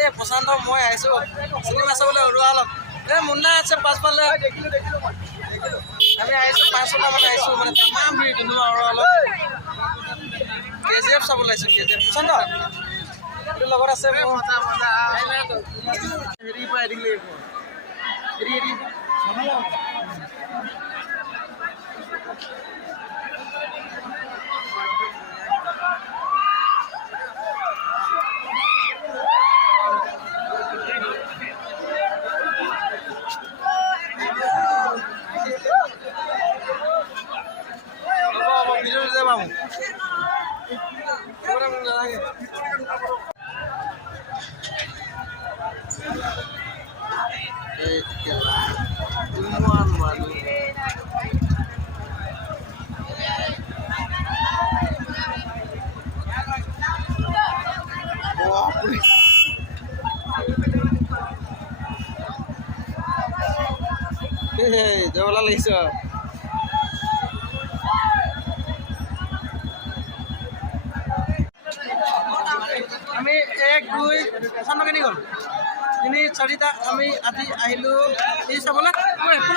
এই প্ৰশান্ত মই আহিছোঁ চিনেমা চাবলৈ ওলোৱা অলপ এই মুন্না আছে পাছফালে আমি আহিছোঁ 5-6টা মানে আহিছোঁ মানে তামাম ভিৰ কিন্তু আৰু অলপ KGF চাবলৈ আহিছোঁ KGF প্ৰশান্ত তোৰ লগত আছে হেৰি পৰা এডিং লাগিব হেৰি জবলা লাগিছে আমি 1-2 প্ৰশান্ত কেনি গ'ল 3-4টা আমি আজি আহিলোঁ এই চাবলৈ কোন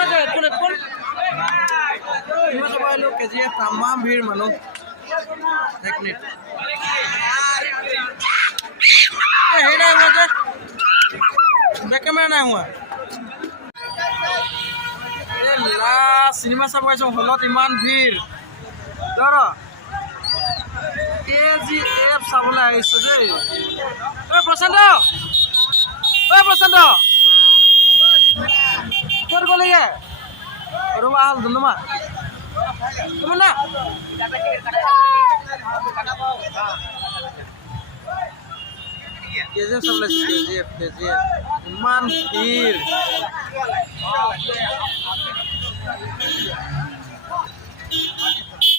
চাব আহিলোঁ KGF তামাম ভিৰ মানুহ 1 মিনিট হেৰি নাই হোৱা যে বেক কেমেৰা নাই হোৱা চিনেমা চাব আহিছোঁ হলত ইমান ভিৰ ধৰ KGF চাবলৈ আহিছোঁ দেই প্ৰশান্ত ক'ত গ'লেগে ৰ'বা হ'ল ধন্যবাদ তুমি না KGF চাবলৈ আহিছোঁ KGF ইমান ভিৰ